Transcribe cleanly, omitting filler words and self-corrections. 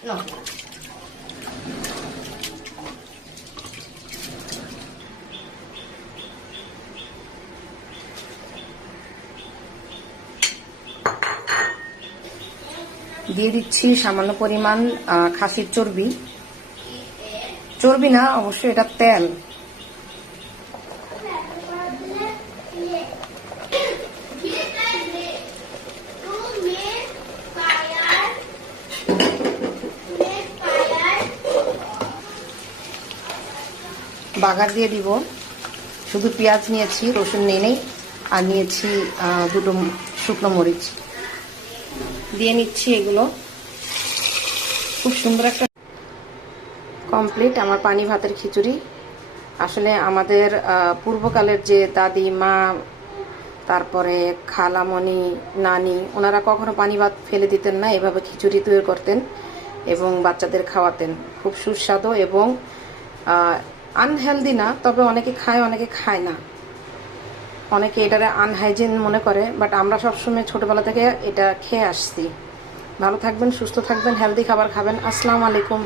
দিয়ে দিচ্ছি সামান্য পরিমাণ খাসির চর্বি, চর্বি না অবশ্যই এটা তেল। বাগার দিয়ে দিব, শুধু পেঁয়াজ নিয়েছি, রসুন নিয়ে নেই, আর নিয়েছি দুটো শুকনো মরিচ দিয়ে নিচ্ছি। এগুলো খুব সুন্দর একটা কমপ্লিট আমার পানি ভাতের খিচুড়ি। আসলে আমাদের পূর্বকালের যে দাদি মা, তারপরে খালামণি, নানি, ওনারা কখনো পানি ভাত ফেলে দিতেন না, এভাবে খিচুড়ি তৈরি করতেন এবং বাচ্চাদের খাওয়াতেন। খুব সুস্বাদু এবং আনহেলদি না, তবে অনেকে খায় অনেকে খায় না, অনেকে এটারে আনহাইজিন মনে করে, বাট আমরা সবসময় ছোটবেলা থেকে এটা খেয়ে আসছি। ভালো থাকবেন, সুস্থ থাকবেন, হেলদি খাবার খাবেন। আসসালামু আলাইকুম।